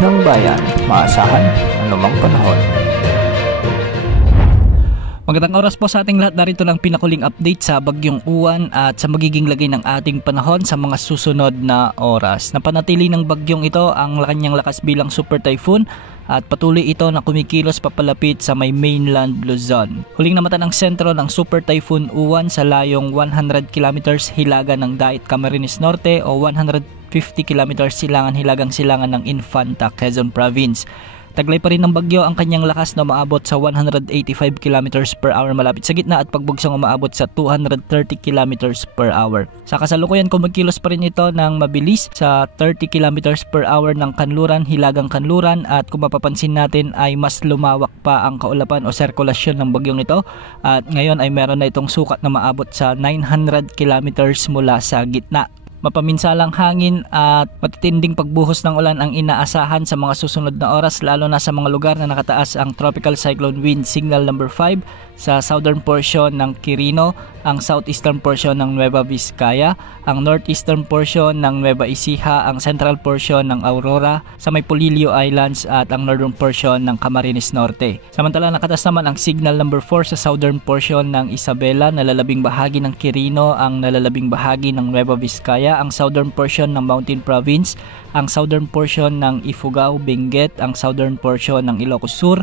ng bayan, maasahan anumang panahon. Magandang oras po sa ating lahat. Narito lang pinakuling update sa Bagyong Uwan at sa magiging lagay ng ating panahon sa mga susunod na oras. Napanatili ng bagyong ito ang kanyang lakas bilang super typhoon at patuloy ito na kumikilos papalapit sa may mainland Luzon. Huling namatan ang sentro ng Super Typhoon Uwan sa layong 100 kilometers hilaga ng Dait Camarines Norte o 150 kilometers silangan-hilagang-silangan ng Infanta, Quezon Province. Taglay pa rin ng bagyo ang kanyang lakas na umaabot sa 185 km per hour malapit sa gitna at pagbugsong umaabot sa 230 km per hour. Sa kasalukuyan kumikilos pa rin ito ng mabilis sa 30 km per hour ng kanluran, hilagang kanluran, at kung mapapansin natin ay mas lumawak pa ang kaulapan o sirkulasyon ng bagyong ito at ngayon ay meron na itong sukat na maabot sa 900 km mula sa gitna. Mapaminsalang hangin at matitinding pagbuhos ng ulan ang inaasahan sa mga susunod na oras, lalo na sa mga lugar na nakataas ang Tropical Cyclone Wind Signal number 5 sa southern portion ng Quirino, ang southeastern portion ng Nueva Vizcaya, ang northeastern portion ng Nueva Ecija, ang central portion ng Aurora, sa may Polillo Islands at ang northern portion ng Camarines Norte. Samantala nakataas naman ang signal number 4 sa southern portion ng Isabela, nalalabing bahagi ng Quirino, ang nalalabing bahagi ng Nueva Vizcaya, ang southern portion ng Mountain Province, ang southern portion ng Ifugao, Benguet, ang southern portion ng Ilocos Sur,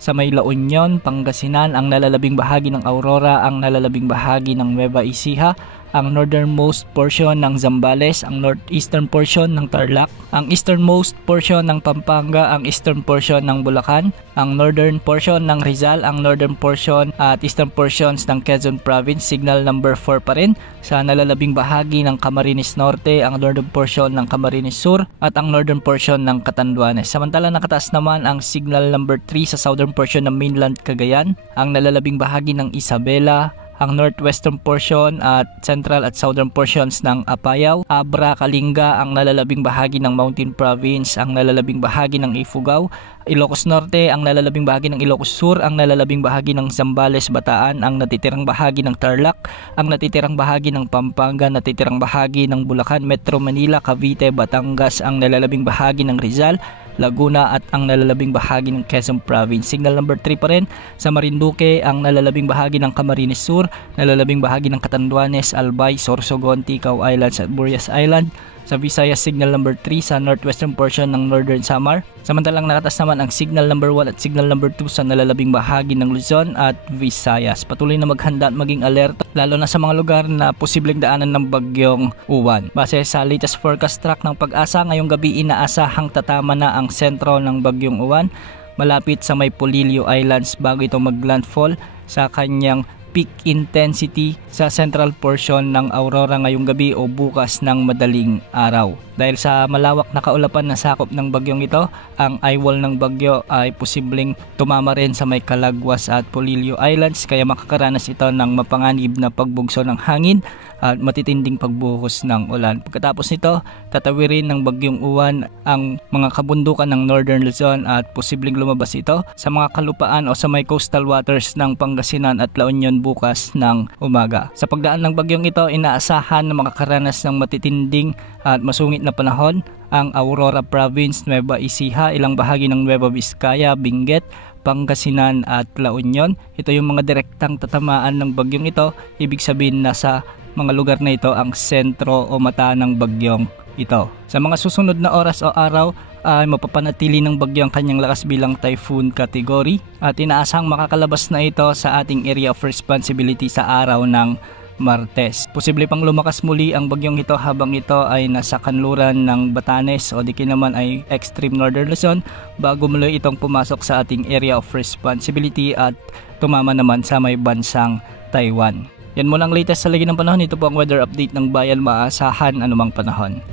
sa may La Union, Pangasinan, ang nalalabing bahagi ng Aurora, ang nalalabing bahagi ng Nueva Ecija, ang northernmost portion ng Zambales, ang northeastern portion ng Tarlac, ang easternmost portion ng Pampanga, ang eastern portion ng Bulacan, ang northern portion ng Rizal, ang northern portion at eastern portions ng Quezon Province, signal number 4 pa rin, sa nalalabing bahagi ng Camarines Norte, ang northern portion ng Camarines Sur at ang northern portion ng Catanduanes. Samantala nakataas naman ang signal number 3 sa southern portion ng mainland Cagayan, ang nalalabing bahagi ng Isabela, ang northwestern portion at central at southern portions ng Apayao, Abra, Kalinga, ang nalalabing bahagi ng Mountain Province, ang nalalabing bahagi ng Ifugao, Ilocos Norte, ang nalalabing bahagi ng Ilocos Sur, ang nalalabing bahagi ng Zambales, Bataan, ang natitirang bahagi ng Tarlac, ang natitirang bahagi ng Pampanga, natitirang bahagi ng Bulacan, Metro Manila, Cavite, Batangas, ang nalalabing bahagi ng Rizal, Laguna at ang nalalabing bahagi ng Quezon Province. Signal number 3 pa rin sa Marinduque, ang nalalabing bahagi ng Camarines Sur, nalalabing bahagi ng Catanduanes, Albay, Sorsogon, Ticao Islands at Burias Island. Sa Visayas, signal number 3 sa northwestern portion ng Northern Samar. Samantalang nakatas naman ang signal number 1 at signal number 2 sa nalalabing bahagi ng Luzon at Visayas. Patuloy na maghanda at maging alerto lalo na sa mga lugar na posibleng daanan ng bagyong Uwan. Base sa latest forecast track ng Pag-asa, ngayong gabi inaasahang tatama na ang sentro ng bagyong Uwan malapit sa may Polillo Islands bago ito maglandfall sa kanyang peak intensity sa central portion ng Aurora ngayong gabi o bukas ng madaling araw. Dahil sa malawak na kaulapan na sakop ng bagyong ito, ang eyewall ng bagyo ay posibleng tumama rin sa may Calagwas at Polillo Islands, kaya makakaranas ito ng mapanganib na pagbugso ng hangin at matitinding pagbuhos ng ulan. Pagkatapos nito, tatawirin ng bagyong Uwan ang mga kabundukan ng Northern Luzon at posibleng lumabas ito sa mga kalupaan o sa may coastal waters ng Pangasinan at La Union bukas ng umaga. Sa pagdaan ng bagyong ito, inaasahan na makakaranas ng matitinding at masungit na panahon ang Aurora Province, Nueva Ecija, ilang bahagi ng Nueva Vizcaya, Benguet, Pangasinan at La Union. Ito yung mga direktang tatamaan ng bagyong ito. Ibig sabihin na sa mga lugar na ito ang sentro o mata ng bagyong ito. Sa mga susunod na oras o araw ay mapapanatili ng bagyo ang kanyang lakas bilang typhoon category at inaasahang makakalabas na ito sa ating area of responsibility sa araw ng Martes. Posible pang lumakas muli ang bagyong ito habang ito ay nasa kanluran ng Batanes o di naman ay extreme northern Luzon bago muli itong pumasok sa ating area of responsibility at tumama naman sa may bansang Taiwan. Yan muna ang latest sa lagi ng panahon. Ito po ang weather update ng bayan, maasahan anumang panahon.